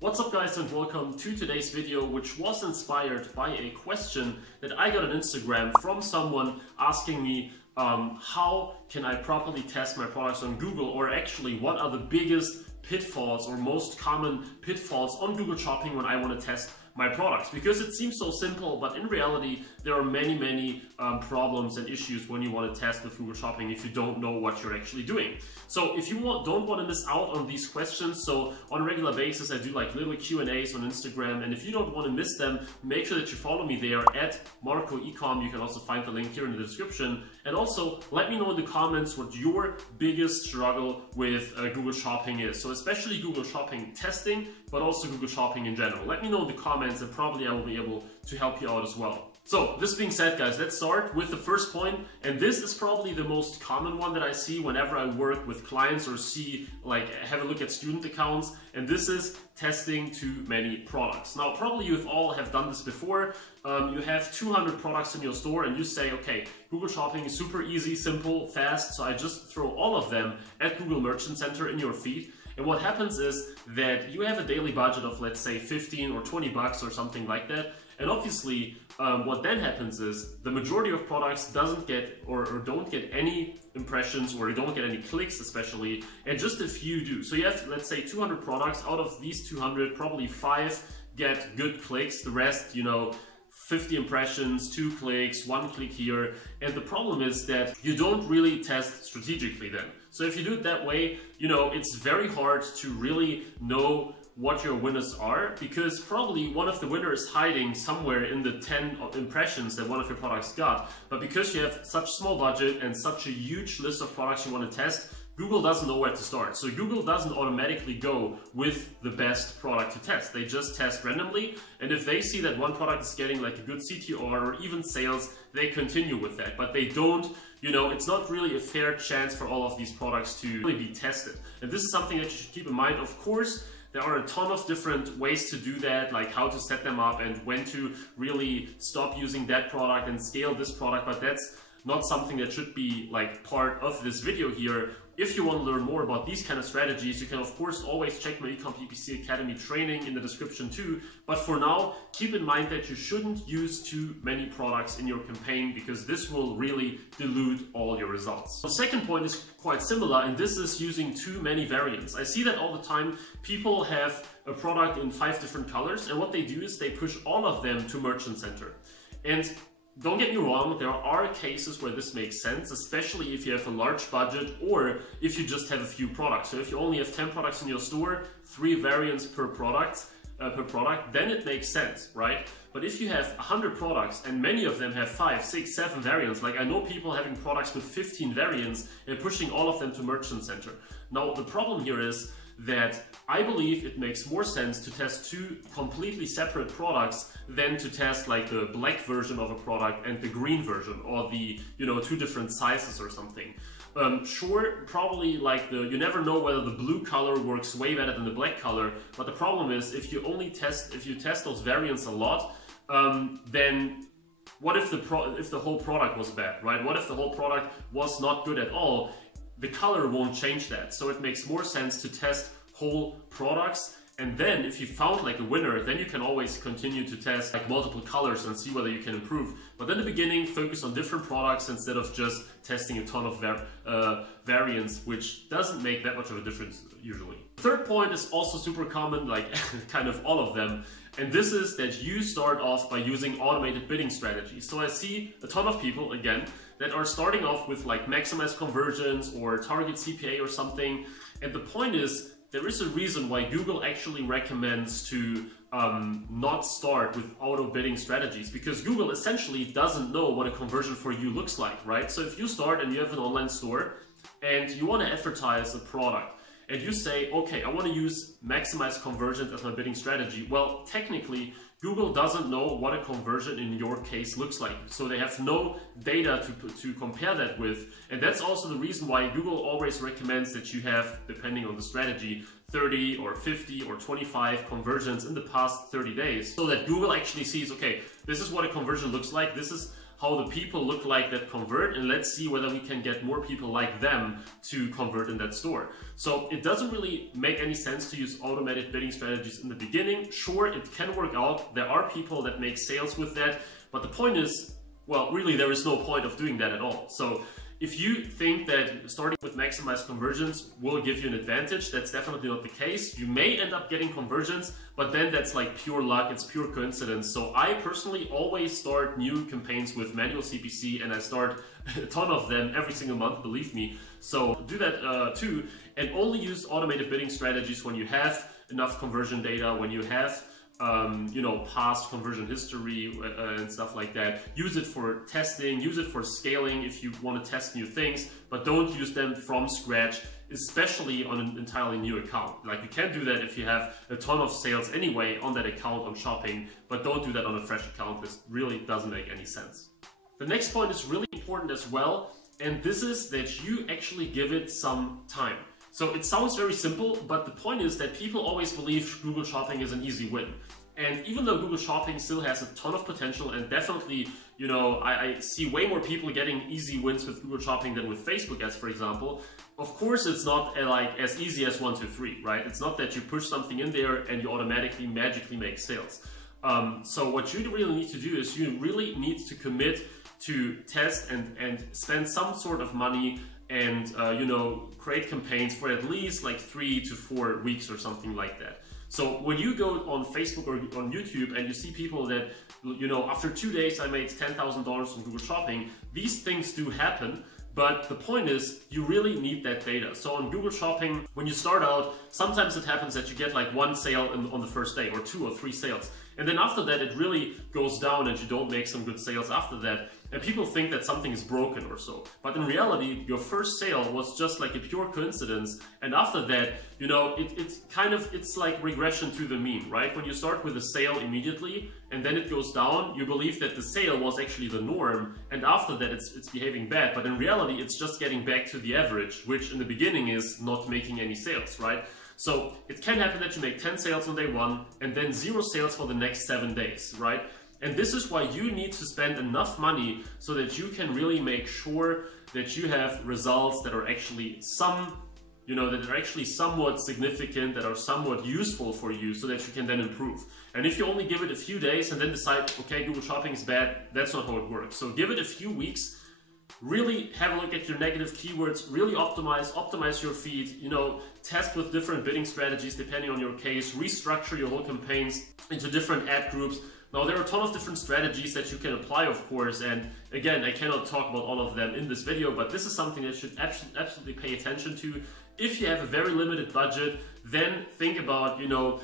What's up guys, and welcome to today's video, which was inspired by a question that I got on Instagram from someone asking me how can I properly test my products on Google, or actually what are the biggest pitfalls or most common pitfalls on Google Shopping when I want to test my products. Because it seems so simple, but in reality there are many problems and issues when you want to test with Google Shopping if you don't know what you're actually doing. So if you don't want to miss out on these questions, so on a regular basis I do like little Q&As on Instagram, and if you don't want to miss them, make sure that you follow me there at Marco eCom. You can also find the link here in the description, and also let me know in the comments what your biggest struggle with Google Shopping is. So especially Google Shopping testing, but also Google Shopping in general. Let me know in the comments, and probably I will be able to help you out as well. So this being said guys, let's start with the first point, and this is probably the most common one that I see whenever I work with clients or have a look at student accounts, and this is testing too many products. Now probably you all have done this before. You have 200 products in your store and you say, okay, Google Shopping is super easy, simple, fast, so I just throw all of them at Google Merchant Center in your feed. And what happens is that you have a daily budget of, let's say, 15 or 20 bucks or something like that. And obviously, what then happens is the majority of products doesn't get or don't get any impressions, or you don't get any clicks especially, and just a few do. So you have, let's say, 200 products. Out of these 200, probably 5 get good clicks. The rest, 50 impressions, 2 clicks, 1 click here. And the problem is that you don't really test strategically then. So if you do it that way, it's very hard to really know what your winners are, because probably one of the winners is hiding somewhere in the 10 impressions that one of your products got. But because you have such small budget and such a huge list of products you want to test, Google doesn't know where to start. So Google doesn't automatically go with the best product to test. They just test randomly, and if they see that one product is getting like a good CTR or even sales, they continue with that. But they don't, it's not really a fair chance for all of these products to really be tested. And this is something that you should keep in mind. Of course, there are a ton of different ways to do that, like how to set them up and when to really stop using that product and scale this product, but that's not something that should be like part of this video here. If you want to learn more about these kind of strategies, you can of course always check my eCom PPC Academy training in the description too. But for now, keep in mind that you shouldn't use too many products in your campaign, because this will really dilute all your results. The second point is quite similar, and this is using too many variants. I see that all the time. People have a product in 5 different colors, and what they do is they push all of them to Merchant Center. And don't get me wrong, there are cases where this makes sense, especially if you have a large budget or if you just have a few products. So if you only have 10 products in your store, 3 variants per product, then it makes sense, right? But if you have 100 products and many of them have 5, 6, 7 variants, like I know people having products with 15 variants and pushing all of them to Merchant Center. Now the problem here is that I believe it makes more sense to test 2 completely separate products than to test like the black version of a product and the green version, or the 2 different sizes or something. Sure, probably like you never know whether the blue color works way better than the black color, but the problem is if you test those variants a lot, then what if the whole product was bad, right? What if the whole product was not good at all? The color won't change that. So it makes more sense to test whole products, and then if you found like a winner, then you can always continue to test like multiple colors and see whether you can improve. But in the beginning, focus on different products instead of just testing a ton of variants, which doesn't make that much of a difference usually. Third point is also super common, like kind of all of them, and this is that you start off by using automated bidding strategies. So I see a ton of people, again, that are starting off with like maximize conversions or target CPA or something. And the point is, there is a reason why Google actually recommends to not start with auto bidding strategies, because Google essentially doesn't know what a conversion for you looks like, right? So if you start and you have an online store and you want to advertise a product, and you say, okay, I want to use maximize conversions as my bidding strategy. Well, technically, Google doesn't know what a conversion in your case looks like. So they have no data to compare that with. And that's also the reason why Google always recommends that you have, depending on the strategy, 30 or 50 or 25 conversions in the past 30 days. So that Google actually sees, okay, this is what a conversion looks like. This is how the people look like that convert, and let's see whether we can get more people like them to convert in that store. So it doesn't really make any sense to use automated bidding strategies in the beginning. Sure, it can work out. There are people that make sales with that, but the point is, well, really there is no point of doing that at all. So if you think that starting with maximized conversions will give you an advantage, that's definitely not the case. You may end up getting conversions, but then that's like pure luck, it's pure coincidence. So I personally always start new campaigns with manual CPC, and I start a ton of them every single month, believe me. So do that too, and only use automated bidding strategies when you have enough conversion data, when you have you know, past conversion history and stuff like that. Use it for testing, use it for scaling if you want to test new things, but don't use them from scratch, especially on an entirely new account. Like, you can do that if you have a ton of sales anyway on that account on shopping, but don't do that on a fresh account. This really doesn't make any sense. The next point is really important as well, and this is that you actually give it some time. So it sounds very simple, but the point is that people always believe Google Shopping is an easy win. And even though Google Shopping still has a ton of potential, and definitely, you know, I see way more people getting easy wins with Google Shopping than with Facebook ads, for example. Of course, it's not like as easy as 1, 2, 3, right? It's not that you push something in there and you automatically magically make sales. So what you really need to do is you really need to commit to test and spend some sort of money and you know, create campaigns for at least like 3 to 4 weeks or something like that. So when you go on Facebook or on YouTube and you see people that, you know, after 2 days I made $10,000 on Google Shopping, these things do happen. But the point is, you really need that data. So on Google Shopping, when you start out, sometimes it happens that you get like 1 sale on the first day, or 2 or 3 sales. And then after that, it really goes down and you don't make some good sales after that. And people think that something is broken or so. But in reality, your first sale was just like a pure coincidence. And after that, you know, it's like regression to the mean, right? When you start with a sale immediately and then it goes down, you believe that the sale was actually the norm. And after that, it's behaving bad. But in reality, it's just getting back to the average, which in the beginning is not making any sales, right? So it can happen that you make 10 sales on day 1 and then 0 sales for the next 7 days, right? And this is why you need to spend enough money so that you can really make sure that you have results that are actually that are actually somewhat significant, that are somewhat useful for you, so that you can then improve. And if you only give it a few days and then decide, okay, Google Shopping is bad, that's not how it works. So give it a few weeks. Really have a look at your negative keywords, really optimize your feed, you know, test with different bidding strategies depending on your case, restructure your whole campaigns into different ad groups. Now, there are a ton of different strategies that you can apply, of course, and again, I cannot talk about all of them in this video, but this is something that you should absolutely pay attention to. If you have a very limited budget, then think about, you know,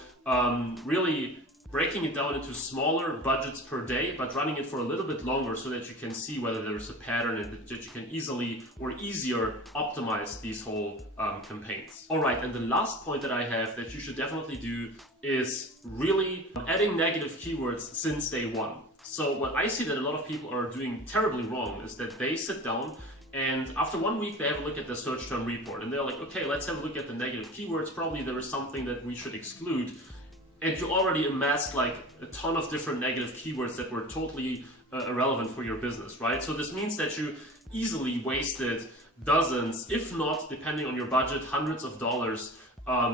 really breaking it down into smaller budgets per day, but running it for a little bit longer so that you can see whether there's a pattern and that you can easily or easier optimize these whole campaigns. All right, and the last point that I have that you should definitely do is really adding negative keywords since day 1. So what I see that a lot of people are doing terribly wrong is that they sit down and after 1 week, they have a look at the search term report and they're like, okay, let's have a look at the negative keywords. Probably there is something that we should exclude. And you already amassed like a ton of different negative keywords that were totally irrelevant for your business, right? So this means that you easily wasted dozens, if not, depending on your budget, hundreds of dollars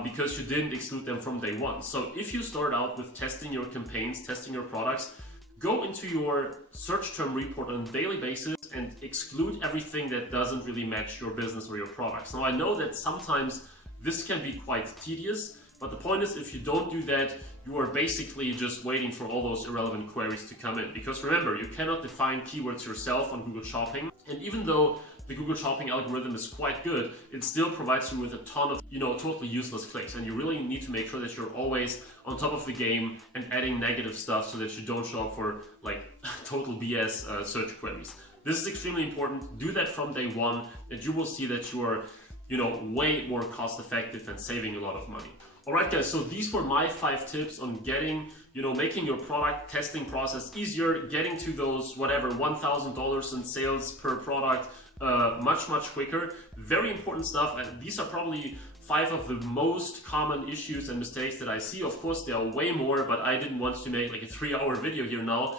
because you didn't exclude them from day 1. So if you start out with testing your campaigns, testing your products, go into your search term report on a daily basis and exclude everything that doesn't really match your business or your products. Now, I know that sometimes this can be quite tedious, but the point is, if you don't do that, you are basically just waiting for all those irrelevant queries to come in. Because remember, you cannot define keywords yourself on Google Shopping. And even though the Google Shopping algorithm is quite good, it still provides you with a ton of, you know, totally useless clicks. And you really need to make sure that you're always on top of the game and adding negative stuff so that you don't show up for like total BS search queries. This is extremely important. Do that from day 1 and you will see that you are, you know, way more cost effective and saving a lot of money. Alright guys, so these were my 5 tips on getting, you know, making your product testing process easier, getting to those, whatever, $1,000 in sales per product much quicker. Very important stuff, and these are probably 5 of the most common issues and mistakes that I see. Of course, there are way more, but I didn't want to make like a 3-hour video here now.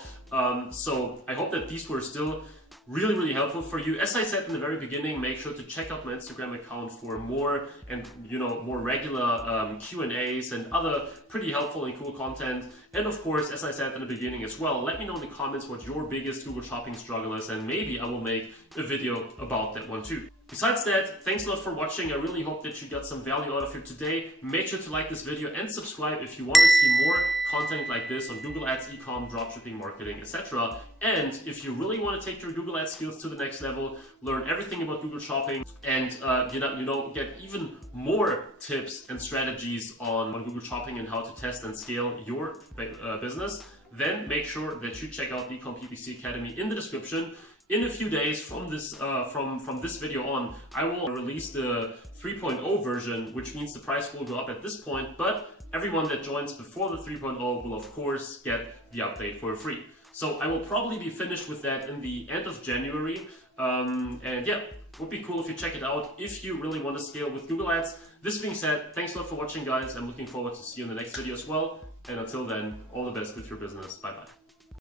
So I hope that these were still really helpful for you. As I said in the very beginning, make sure to check out my Instagram account for more and more regular Q&As and other pretty helpful and cool content. And of course, as I said in the beginning as well, let me know in the comments what your biggest Google Shopping struggle is, and maybe I will make a video about that one too. Besides that, thanks a lot for watching. I really hope that you got some value out of it today. Make sure to like this video and subscribe if you want to see more content like this on Google Ads, eCom, dropshipping, marketing, etc. And if you really want to take your Google Ads skills to the next level, learn everything about Google Shopping, and get even more tips and strategies on Google Shopping and how to test and scale your business, then make sure that you check out the eCom PPC Academy in the description. In a few days from this video on, I will release the 3.0 version, which means the price will go up at this point, but everyone that joins before the 3.0 will of course get the update for free. So I will probably be finished with that in the end of January. And yeah, it would be cool if you check it out if you really want to scale with Google Ads. This being said, thanks a lot for watching, guys. I'm looking forward to see you in the next video as well. And until then, all the best with your business. Bye bye.